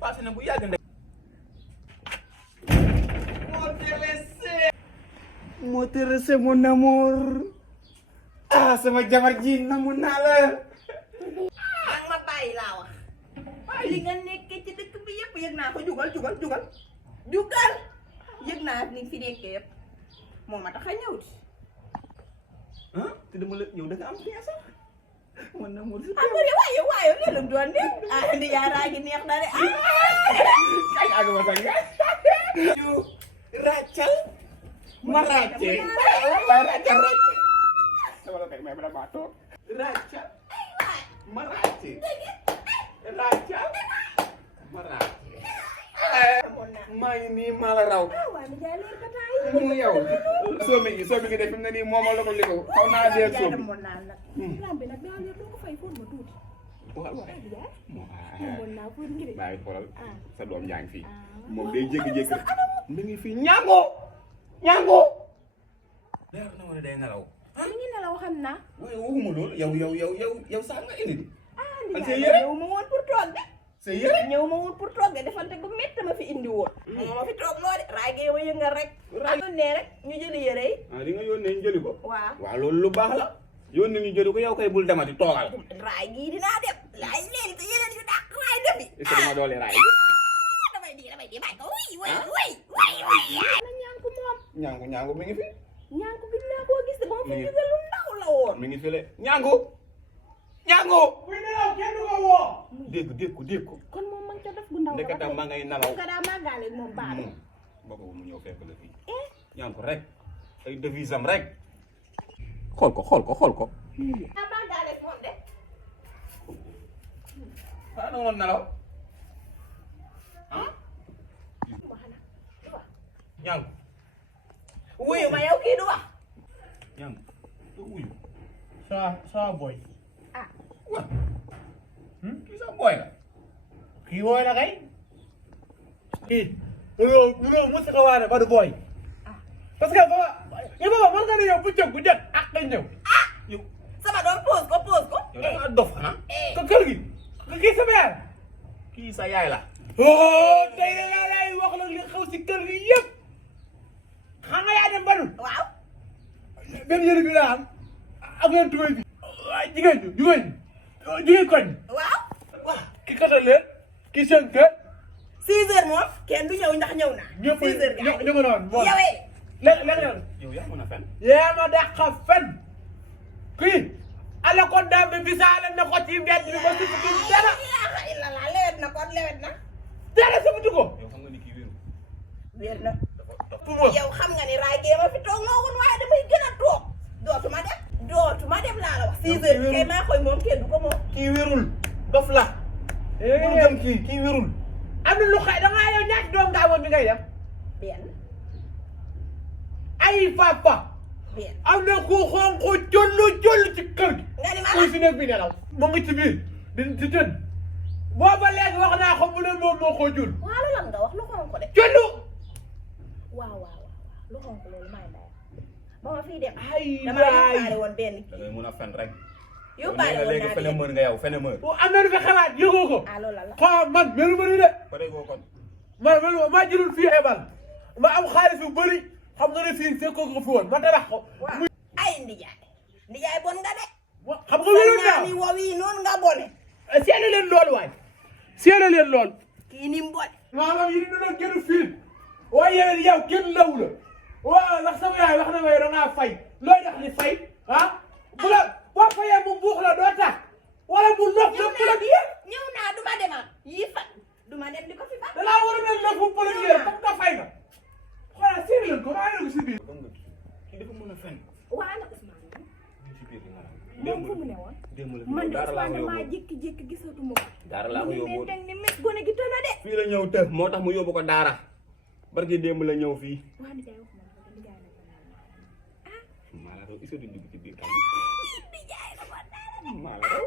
passé na bu yàgg ndek. M'intéressé mon amour. Ah sama jabar ji namu naa la. Ang ma bàyyi laa wax. Li nga nekkee ci dëkk bi yëpp yëg naa ko jugal. Yëg naa ni fi nekkee yëpp moo ma tax a ñëw di. Ah te dama la yow da nga am fiya sax. Mon amour si. Ah bari waaye li lu doon de. Ah ndi yaaraa gi neex na de. Ay agama sanga. Yu raccal. Ma racce. Waaye raccal rek. Dama la koy may bala maa toog. Raccal. Ma racce. Raccal. Ma racce. Maa ngi nii maa la raw. Waaw ni jaay leer ka taay. Mu yow. Soo mi def fi mu ne nii moom la ko liggéey. Xaw naa dee soo bi. Lamb bi nag daa yor doo ko fay fóot ma tuuti. Waaw. Mën naa fóot ngir. Baa ngi xoolal sa doom yaa ngi fi. Moom day jékki-jékki rek. Mi ngi fi ñàngo. Leer na wala day nelaw. Mi ngi nelaw xam naa. Waaye waxuma loolu yow sax nga indi. Ndi jaay ñëw ma woon pour toog de. Sa yére. ñëw ma woon pour toog de defante gu métti ma fi indi woon. moo ma fi toog loo de raagee ma yëngal rek. yónnee rek ñu jëli yére yi. Ah di nga yónnee ñu jëli ko. waaw loolu lu baax la. Yónnee ñu jëli ko yow kay bul demati toogal. raay gii dinaa dem. laay leen te yeneen yu dàq raay dem bi. est-ce que dama doole raay. damay di bàyyi ko wuy. na ñaan ko moom. ñaangu mi ngi fi. ñaan ko gis naa koo gis de ba ma fi jóge lu ndaw la woon. mi ngi fi le ñaangu. buy nelaw kenn du ko woo. dégg ko. kon moom ma ngi ca def bu ndaw la ndekete ma ngay nelaw. nga daa màggaale moom baalu. boobu mu ñëw fekk la fii. ñaangu rek. ay devise am rek. xool ko. daa màggaale moom de. ah da nga doon nelaw. ah. ñaangu. wuyu ma yow kii du wax. ñaangu doo wuyu. Sa boy. Wah. Kii sa boy la. Kii boy la kay. Lu musu ko waane ba du boy. Parce que baba man nga ne yow bu jot ak nga ñëw. yow sama doom pose ko. yow da ngaa dof xanaa. Ko kër gi. Kii sama yaay. Kii sa yaay la. Oh tey la lay wax la li xew si kër gi yëpp. Xam nga yaa dem ba du. waaw. Benn yére bi la am ak benn tubéy bi. Jigéen koñ. waaw. Ki katal leen. Ki seen kër. 6 heures moom kenn du ñëw ndax ñëw naa. 6 heures gars ñu ngi noonu. yowee. léegi yow yaa mën a fen. yaa ma dàq fen. Kii. ala ko daam bi bisaale na ko ci mbedd bi ba suuf si dara. illallah lewet na kon lewet na. dara sëbëtu ko. yow xam nga ni kii wéru. wér na. pour moi yow xam nga ni raagee ma fi toog loo woon waaye damay gën a toog. dootuma dem laa la wax. 6 heures kay maa koy moom kenn du ko moom. kii wérul dof la. bu dem kii wérul. am na lu xay da ngaa yow ñaati doom nga amoon bi ngay dem. benn. ay papa. am na ku xonq jollu ci kër gi. nga ni ma muy si nekk bi nelaw. mu ngi ci biir di tëdd. booba léegi wax naa ko mu ne moom moo ko jul. waaw lan nga wax lu xonq de. jollu. waaw lu xonq loolu may ndaya. ba ma fii dem. ay dama yóbbaale woon benn da ngay mën a fen rek. yóbbaale woon léegi fene mën nga yow fene mën. am na lu fi xalaat yëgoo ko. ah loolu la. xaw man melu ma ni de. pare goo kon. man maa jëlul fii ebal ma am xaalis bu bëri xam nga ne fii fekkoo ko fi woon ma tabax ko. waaw ay ndijaay bon nga de. xam nga wéroon naa ni wow yi noonu nga bone. seede leen loolu waay. seede leen lool. kii ni mu bone. maanaam yi ñu doon génn fii waaye yow kenn law la waaw ndax sama yaay wax na ma yow da ngaa fay looy tax ni fay ah bu la boo fayee mu buux la doo tax wala mu nopp la premier. ñëw naa du ma demaat yii fan du ma dem di ko fi ba. da laa war a mel ne fu premier comme nga fay nga xoolal seede leen ko maa ngi si biir. kii dafa mën a fen. waa na Ousmane. ci biir li nga xam. moom fu mu ne woon. démb la man de dara laa ko Ousmane maa yóbbu. jékki-jékki gisatuma ko. dara laa ko yóbbu. mu ni mes gone gi tëna de. fii la ñëw të moo tax mu yóbbu ko daara. barki démb la ñëw fii. waa ndijaay wax ma ko ndijaay la ko naan maa la raw est-ce que duñ dugg ci biir kan. ndijaay la ko naan. maa la raw.